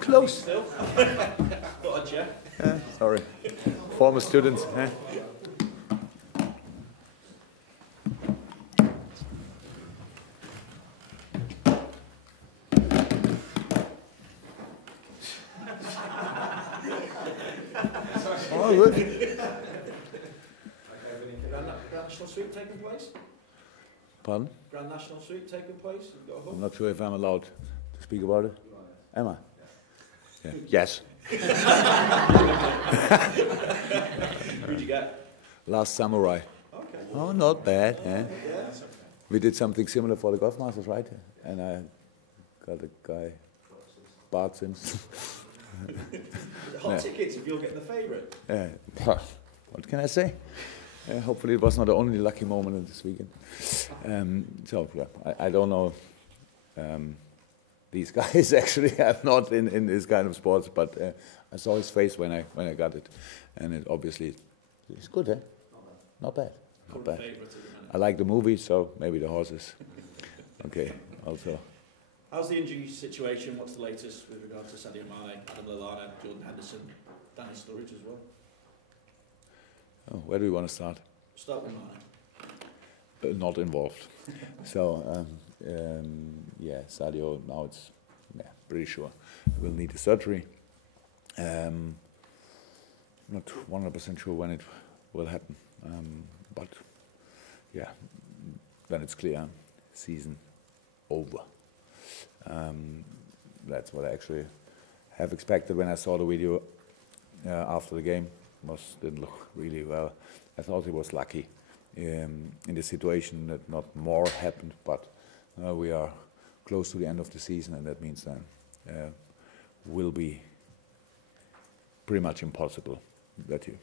Close. Still. Thought I'd check. Sorry. Former students. Oh, good. Grand National Sweep taking place? Pardon? Grand National Sweep taking place? You've got a hook? I'm not sure if I'm allowed to speak about it. Am I? Yeah. Yes. Who'd you get? Last Samurai. Okay. Oh, not bad. Eh? Yeah, that's okay. We did something similar for the Golf Masters, right? And I got a guy, Bart Sims. Hot tickets if you're getting the favourite. What can I say? Hopefully it was not the only lucky moment in this weekend. I don't know these guys actually. I'm not in this kind of sports, but I saw his face when I got it, and it obviously it's good, eh? Not bad. Not bad. I like the movie, so maybe the horses. Okay. Also. How's the injury situation? What's the latest with regard to Sadio Mane, Adam Lallana, Jordan Henderson, Danny Sturridge as well? Oh, where do we want to start? Start with Mane. Not involved. So, Sadio, now it's pretty sure will need a surgery. Not 100% sure when it will happen, but yeah, then it's clear, season over. That's what I actually have expected when I saw the video after the game. Didn't look really well. I thought he was lucky in the situation that not more happened, but we are close to the end of the season, and that means then will be pretty much impossible that he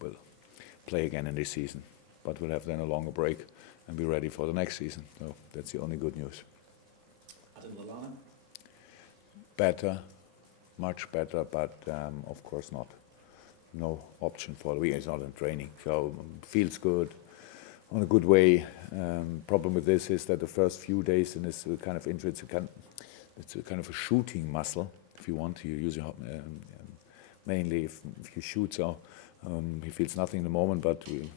will play again in this season. But we'll have then a longer break and be ready for the next season. So that's the only good news. Adam Lallana? Better, much better, but of course not. No option for the week. It's not in training, so feels good, on a good way. Problem with this is that the first few days in this kind of injury, it's a kind of a shooting muscle. If you want to use your mainly if you shoot, so he feels nothing in the moment, but we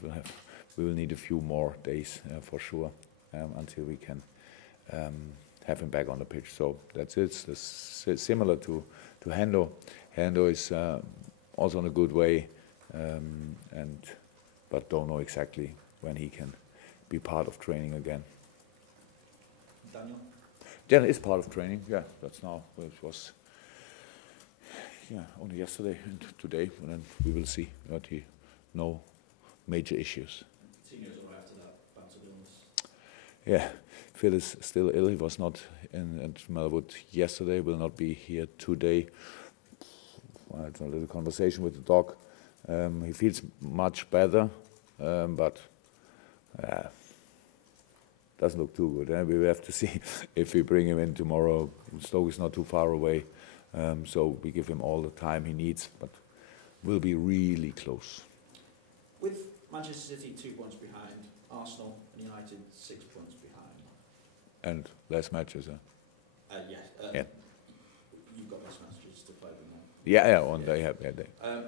will need a few more days for sure until we can have him back on the pitch. So that's it. It's similar to Hendo. Hendo is also in a good way, but don't know exactly when he can be part of training again. Daniel? Daniel is part of training, yeah, that's now. It was only yesterday and today, and then we will see. But no major issues. Continues away after that bout of illness. Yeah, Phil is still ill. He was not at Melwood yesterday, will not be here today. I had a little conversation with the doc. He feels much better, but doesn't look too good. We will have to see if we bring him in tomorrow. Stoke is not too far away, so we give him all the time he needs, but we'll be really close. With Manchester City 2 points behind, Arsenal and United 6 points behind. And less matches, Yes. Yeah. You've got less matches to play than them. Yeah, they have. Yeah,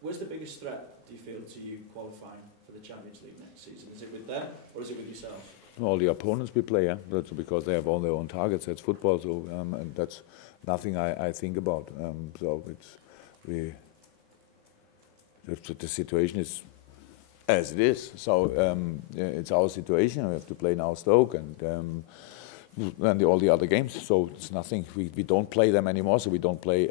Where's the biggest threat, do you feel, to you qualifying for the Champions League next season? Is it with them or is it with yourself? all the opponents we play, that's because they have all their own targets. That's football, so and that's nothing I think about. So the situation is as it is. So it's our situation. We have to play now Stoke and all the other games. So it's nothing. We don't play them anymore. So we don't play.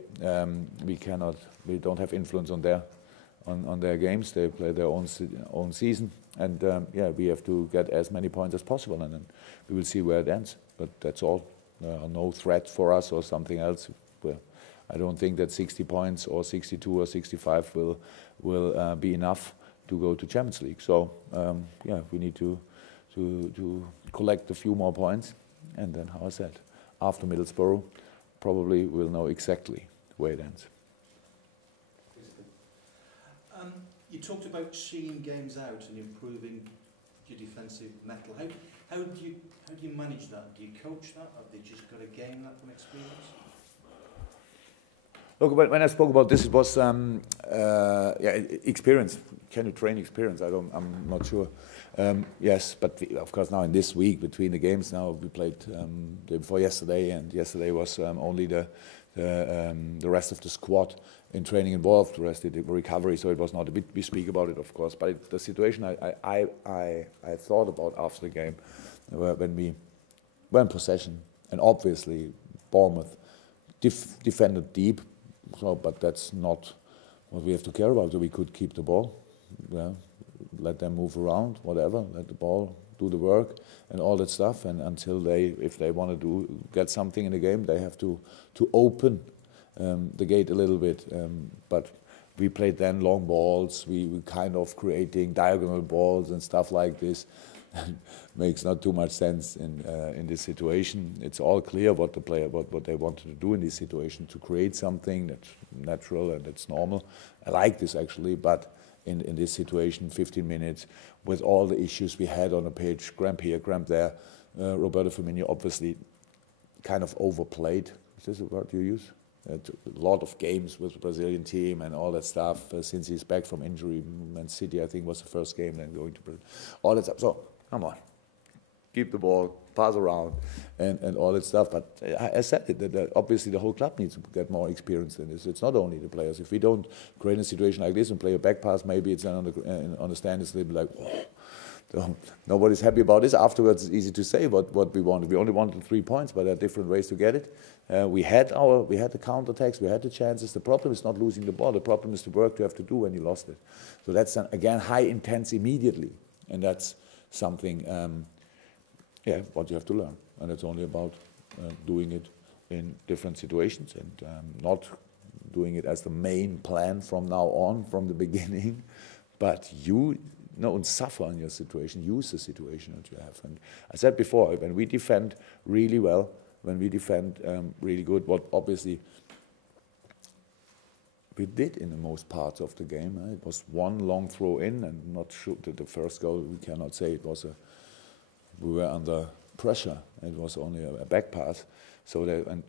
We don't have influence on their games. They play their own season. And we have to get as many points as possible, and then we will see where it ends. But that's all. No threat for us or something else. I don't think that 60 points or 62 or 65 will be enough to go to Champions League. So we need to collect a few more points, and then, how I said, after Middlesbrough, probably we'll know exactly where it ends. You talked about seeing games out and improving your defensive mettle. How do you manage that? Do you coach that? Have they just got to gain that from experience? Look, when I spoke about this, it was experience. Can you train experience? I'm not sure. Yes, but of course now in this week between the games, now we played the day before yesterday, and yesterday was only the rest of the squad in training involved. The rest did the recovery, so it was not a bit. We speak about it, of course, but the situation I thought about after the game when we were in possession, and obviously Bournemouth defended deep. So, but that's not what we have to care about. So we could keep the ball, let them move around, whatever. Let the ball do the work and all that stuff. And until if they want to get something in the game, they have to open the gate a little bit. But we played then long balls. We kind of creating diagonal balls and stuff like this. Makes not too much sense in this situation. It's all clear what the player what they wanted to do in this situation, to create something that's natural and that's normal. I like this actually, but in this situation, 15 minutes with all the issues we had on the pitch, cramp here, cramp there. Roberto Firmino obviously kind of overplayed. Is this a word you use? A lot of games with the Brazilian team and all that stuff since he's back from injury. Man City, I think, was the first game, then going to Brazil. All that stuff. So come on, keep the ball, pass around, and all that stuff. But I said it, that obviously the whole club needs to get more experience in this. It's not only the players. If we don't create a situation like this and play a back pass, maybe it's on the stand, it's like, whoa. So nobody's happy about this. Afterwards, it's easy to say what we wanted. We only wanted 3 points, but there are different ways to get it. We had the counter-attacks, we had the chances. The problem is not losing the ball. The problem is the work you have to do when you lost it. So that's, again, high intense immediately. And that's something, what you have to learn. And it's only about doing it in different situations and not doing it as the main plan from now on, from the beginning. But and suffer in your situation, use the situation that you have. And I said before, when we defend really well, when we defend really good, what obviously we did in the most parts of the game. It was one long throw in, and not sure that the first goal, we cannot say it was we were under pressure. It was only a back pass. So did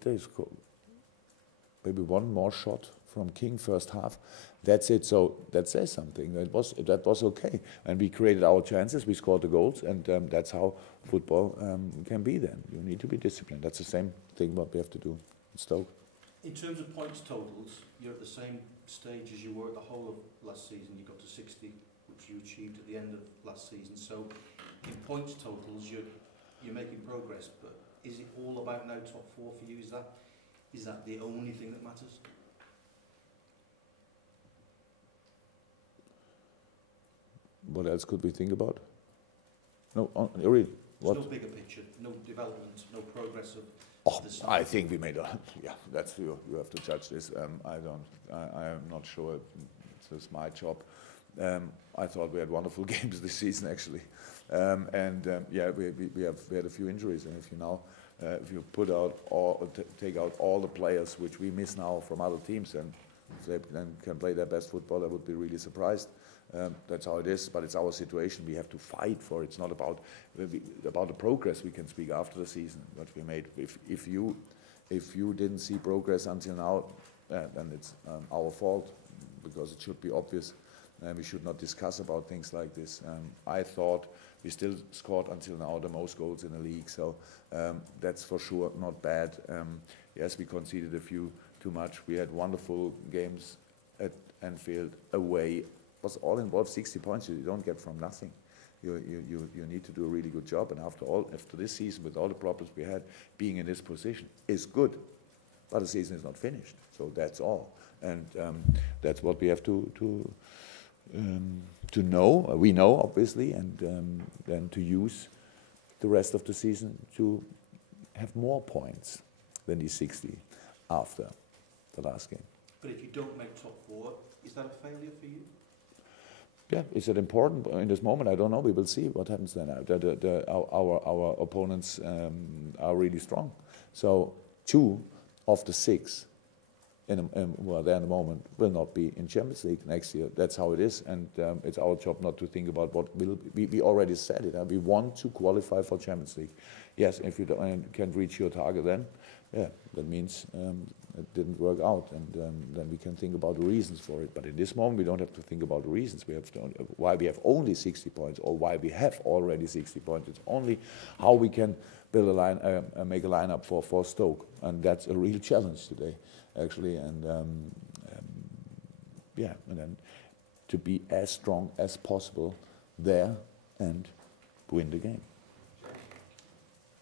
they score? Maybe one more shot from King first half. That's it. So that says something. That was okay. And we created our chances. We scored the goals, and that's how football can be. Then you need to be disciplined. That's the same thing what we have to do in Stoke. In terms of points totals, you're at the same stage as you were at the whole of last season. You got to 60, which you achieved at the end of last season. So in points totals, you're making progress. But is it all about now top 4 for you? Is that the only thing that matters? What else could we think about? No, really. There's no bigger picture, no development, no progress of. I think we made that's you have to judge this. I am not sure. It's my job. I thought we had wonderful games this season actually, we had a few injuries, and if you put out take out all the players which we miss now from other teams, and if they then can play their best football, I would be really surprised. That's how it is, but it's our situation. We have to fight for it. It's not about the progress we can speak after the season, what we made. If you didn't see progress until now, then it's our fault, because it should be obvious. We should not discuss about things like this. I thought we still scored until now the most goals in the league, so that's for sure not bad. Yes, we conceded a few too much. We had wonderful games at Anfield away. Was all involved 60 points. You don't get from nothing. You need to do a really good job. And after this season, with all the problems we had, being in this position is good. But the season is not finished. So that's all. And that's what we have to know. We know, obviously, and then to use the rest of the season to have more points than these 60 after the last game. But if you don't make top 4, is that a failure for you? Yeah, is it important in this moment? I don't know. We will see what happens then. Our opponents are really strong. So 2 of the 6 who are there in the moment will not be in Champions League next year. That's how it is, and it's our job not to think about what will be. We already said it. We want to qualify for Champions League. Yes, if you can't reach your target, then yeah, that means it didn't work out, and then we can think about the reasons for it. But in this moment, we don't have to think about the reasons. We have to why we have only 60 points, or why we have already 60 points. It's only how we can build a line, make a lineup for Stoke, and that's a real challenge today, actually. And yeah, and then to be as strong as possible there and win the game.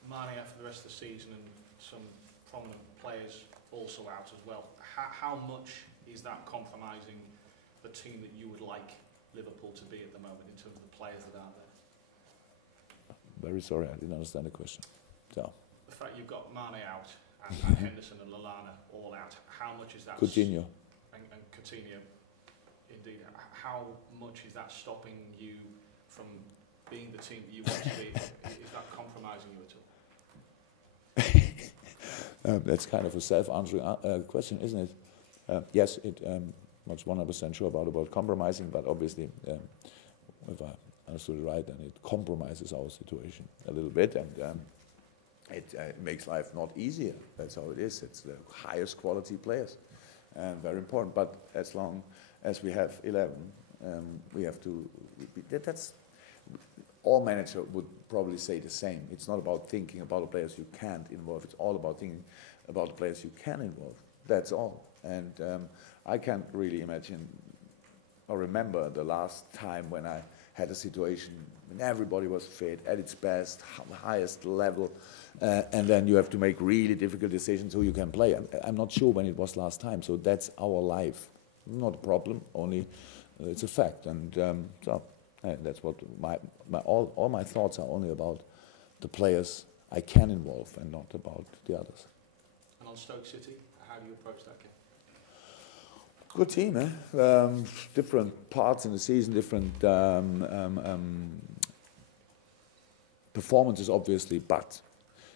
Mane for the rest of the season, and some prominent players also out as well. How much is that compromising the team that you would like Liverpool to be at the moment in terms of the players that are there? Very sorry, I didn't understand the question. So the fact you've got Mane out and Henderson and Lallana all out, how much is that? Coutinho. And Coutinho, indeed. How much is that stopping you from being the team that you want to be? Is that compromising you at all? That's kind of a self-answering question, isn't it? Yes, I'm not 100% sure about compromising, but obviously, if I understood it right, then it compromises our situation a little bit, and it makes life not easier. That's how it is. It's the highest quality players, and very important. But as long as we have 11, we have to. That's all manager would probably say the same. It's not about thinking about the players you can't involve. It's all about thinking about the players you can involve. That's all. And I can't really imagine or remember the last time when I had a situation when everybody was fit at its best, highest level, and then you have to make really difficult decisions who you can play. I'm not sure when it was last time. So that's our life. Not a problem. Only it's a fact. And so. And that's what all my thoughts are only about the players I can involve and not about the others. And on Stoke City, how do you approach that game? Good team, eh? Different parts in the season, different performances, obviously, but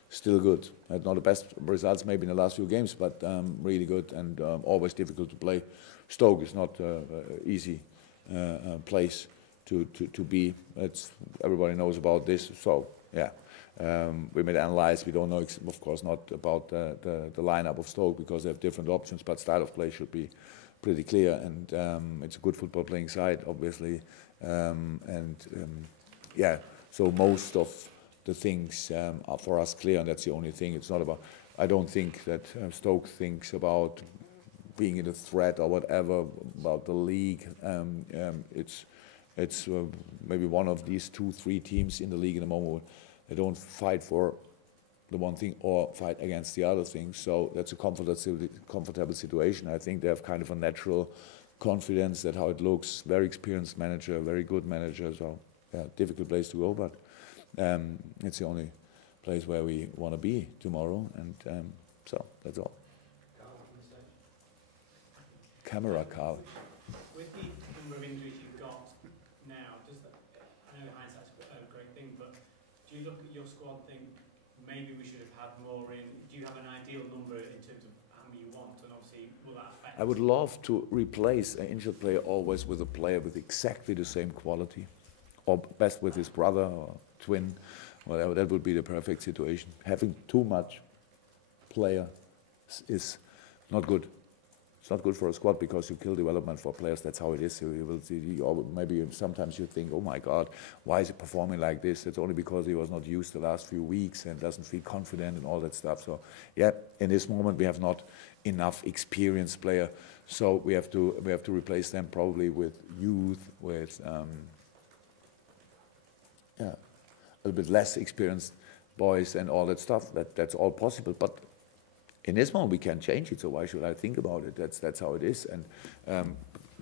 still good. Not the best results maybe in the last few games, but really good and always difficult to play. Stoke is not an easy place to be. Everybody knows about this, so yeah. We may analyze. We don't know, of course, not about the lineup of Stoke because they have different options, but style of play should be pretty clear, and it's a good football playing side, obviously, yeah. So most of the things are for us clear, and that's the only thing. It's not about. I don't think that Stoke thinks about being in a threat or whatever about the league. It's maybe one of these 2-3 teams in the league in the moment. They don't fight for the one thing or fight against the other thing. So that's a comfortable situation. I think they have kind of a natural confidence that how it looks. Very experienced manager, very good manager. So yeah, difficult place to go, but it's the only place where we want to be tomorrow. And so that's all. Camera, Carl. With the number of injuries you've got now, I know hindsight's a great thing, but do you look at your squad and think maybe we should have had more in? Do you have an ideal number in terms of how many you want, and obviously will that affect? I would love to replace an injured player always with a player with exactly the same quality, or best with his brother or twin, whatever. That would be the perfect situation. Having too much player is not good. It's not good for a squad because you kill development for players. That's how it is. You will see, or maybe sometimes you think, oh my God, why is he performing like this? It's only because he was not used the last few weeks and doesn't feel confident and all that stuff. So yeah, in this moment we have not enough experienced player. So we have to replace them probably with youth, with yeah, a little bit less experienced boys and all that stuff. That's all possible, but. In this moment, we can change it, so why should I think about it? That's how it is. And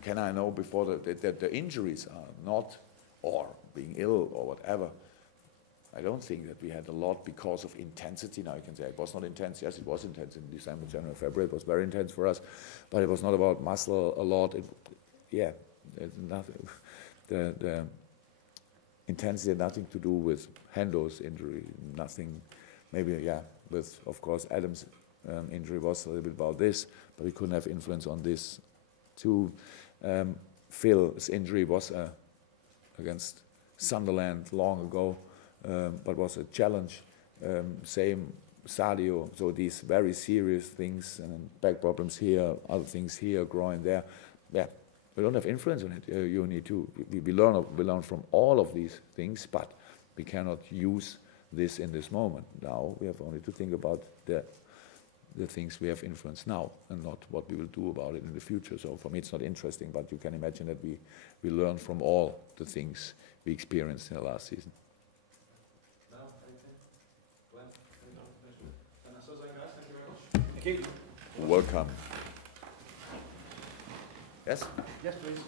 can I know before that the injuries are not, or being ill or whatever? I don't think that we had a lot because of intensity. Now you can say it was not intense. Yes, it was intense in December, January, February. It was very intense for us, but it was not about muscle a lot. Yeah, nothing. The intensity had nothing to do with Hendo's injury. Nothing. Maybe yeah, with of course Adams. injury was a little bit about this, but we couldn't have influence on this too. Phil's injury was against Sunderland long ago, but was a challenge. Same Sadio, so these very serious things, and back problems here, other things here, groin there. Yeah, we don't have influence on it. You need to, we learn from all of these things, but we cannot use this in this moment. Now we have only to think about the things we have influence now, and not what we will do about it in the future. So for me it's not interesting, but you can imagine that we learn from all the things we experienced in the last season. Thank you. Welcome. Yes? Yes, please.